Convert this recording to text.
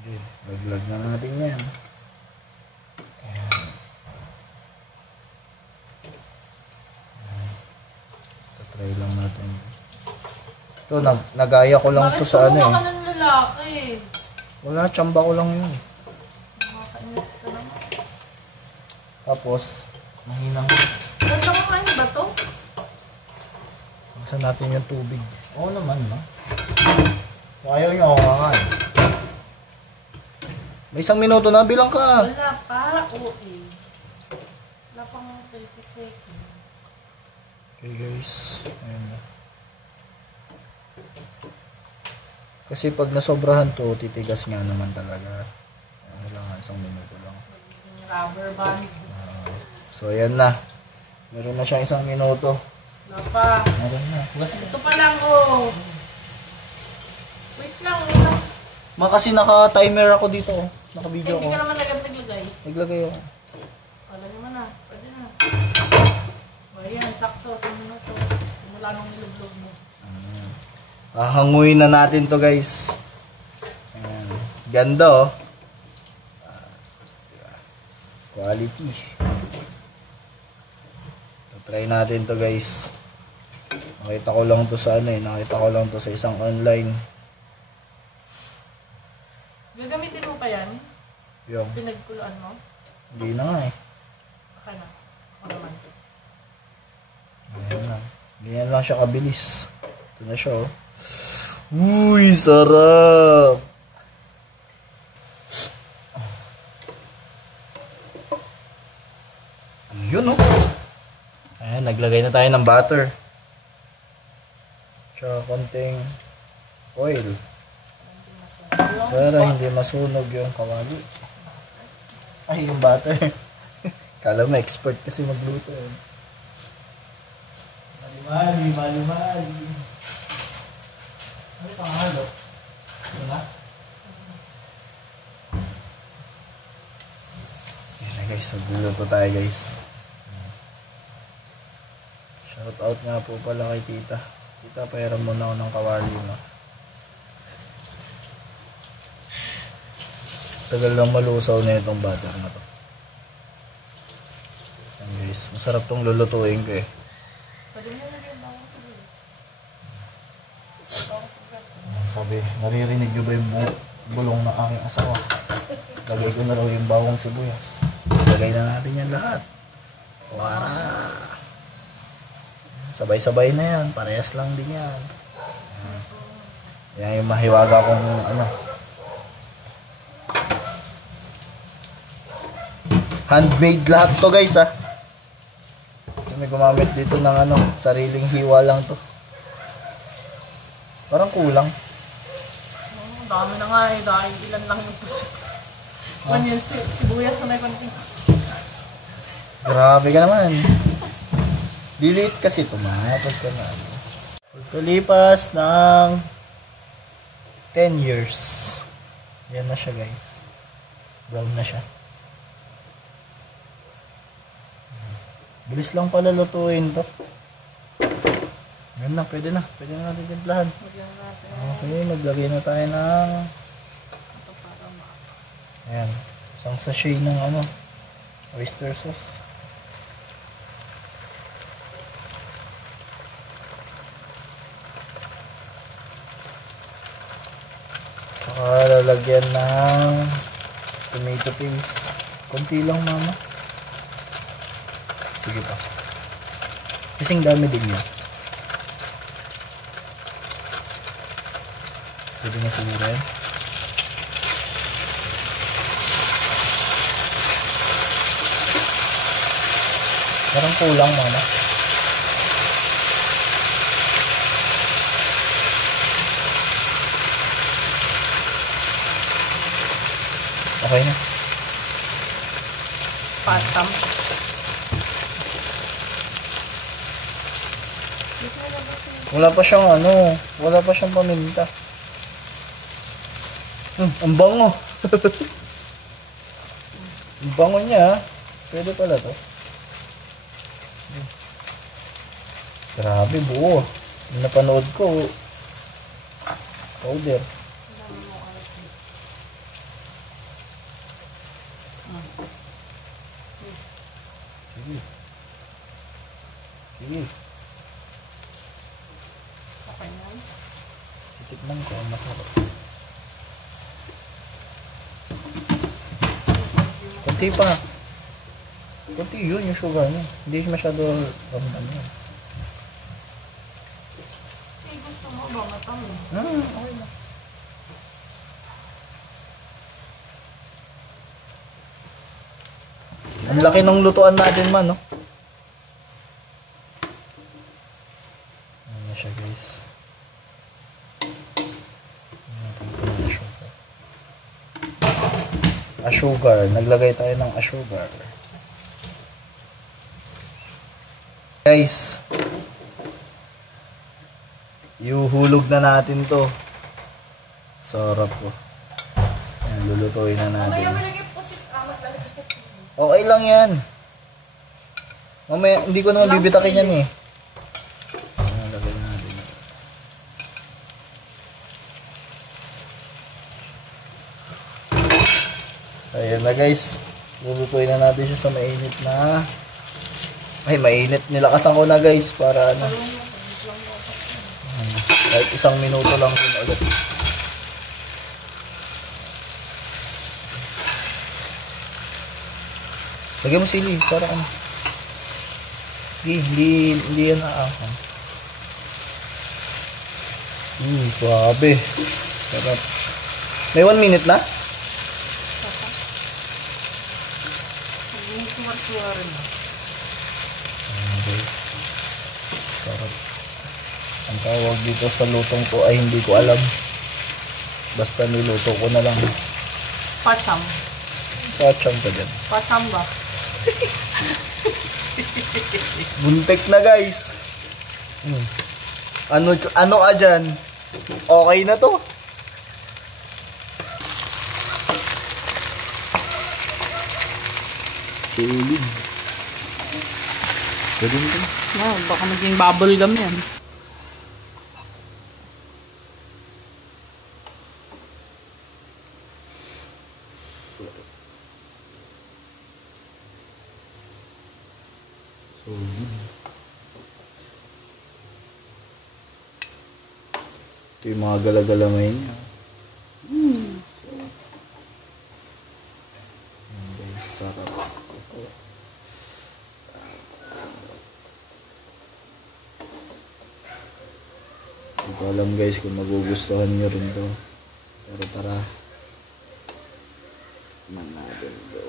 Okay, laglag na natin yan. Ayan. Try lang natin. Ito, nagaya ko lang to sa ano eh. Bakit ka ng lalaki? Wala, tsamba ko lang yun. Nakakainis ka naman. Tapos, mahinang. Ganda ko kain ba to? Buksan natin yung tubig. Oo naman, no? Kung ayaw nyo, ako kakain. May 1 minuto na, bilang ka. Wala pa, okay. Wala pang 30 seconds. Okay guys, ayan na. Kasi pag nasobrahan to, titigas nga naman talaga. Kailangan 1 minuto lang. Magiging rubber band. So ayan na. Meron na siyang 1 minuto. Wala pa. Meron na. Ito pa lang, oh. Wait lang, wait lang. Kasi naka-timer ako dito. Naka-video Hindi ako. ka naman agad naglagay. Naglagay ako. Wala naman na. Pwede na. O yan, sakto. 1 minuto. Simula nung nilublog mo. Hanguin na natin to guys. Ayan. Ganda oh. Quality. Try natin to guys. Nakita ko lang to sa ano eh. Nakita ko lang to sa isang online. Gagamitin mo pa yan? Yung. Pinagkuluan mo? Hindi na nga eh. Okay na. Ako naman. Ayan na. Ganyan lang siya kabilis. Ito na siya oh. Uy, sarap! Yun oh. Ayan, naglagay na tayo ng butter. Tsaka konting oil. Para hindi masunog yung kawali. Ay, yung butter. Kala mo expert kasi magluto eh. Mali. Ano pang halo? Ito na? Yan na guys, magluluto tayo guys. Shout out nga po pala kay tita. Tita, pahiram muna ako ng kawali mo. Tagal lang malusaw na itong butter na to. Yan guys, masarap tong lulutuin ko eh. Pwede mo lagyan ba ako siguro? Sabi, naririnig nyo ba yung bulong ng aking asawa? Lagay ko na raw yung bawang sibuyas. Lagay na natin yan lahat. Wara! Sabay-sabay na yan. Parehas lang din yan. Yan yung mahiwaga kong ano. Handmade lahat to guys ha. May gumamit dito ng ano, sariling hiwa lang to. Parang kulang. Dami na nga eh. Dahil ilan lang yung puso. Yan sibuyas na may konting puso. Grabe ka naman. Delete kasi tumapag ka na. Pagkalipas ng 10 years. Yan na siya guys. Brown na siya. Bilis lang pala lutuin to. Yan na, pwede na. Pwede na natin timplahan. Okay, maglagay na tayo ng ayan, 1 sachet ng ano, oyster sauce. Saka lalagyan ng tomato paste. Kunti lang mama. Sige pa. Kasing dami din yan. Pwede na siguro yan. Parang kulang mama. Okay na. Patam. Wala pa siyang ano, wala pa siyang paminta. Ang bango. Ang bango niya. Pwede pala to. Grabe buo. Yung napanood ko, powder. Sige. Okay na. Titikman ko ang masarap. Kunti pa. Kunti yun yung sugar niya. Hindi masyado ano yun. Gusto mo ba matamis? Okay na. Ang laki ng lutuan natin man, no? Ayan na siya, guys. Sugar. Naglagay tayo ng sugar. Guys, ihuhulog na natin to. Sarap po. Ayan, lulutuin na natin. Okay lang yan. Mamaya, hindi ko naman bibitakin yan eh. Ayan, lagay natin. Ayan na guys. Lulutuin na natin siya sa mainit na... Ay, mainit. Nilakasan ko na guys para ano. Kahit 1 minuto lang din ulit. Lagyan mo sili para ano. Hindi yan aahon. Suabe. Sarap. May 1 minute na? Okay. Sarap. Ang tawag dito sa lutong ko ay hindi ko alam. Basta niluto ko na lang. Pacham. Pacham ka dyan. Pacham ba? Buntik na guys. Ano ka dyan? Okay na to. Solid. Pwede mo ito? Wow, baka maging bubble gum yan. Solid. Ito yung mga galagalamay niya. Sarap. Hindi ko alam guys kung magugustuhan nyo rin to. Pero tara. Man natin to.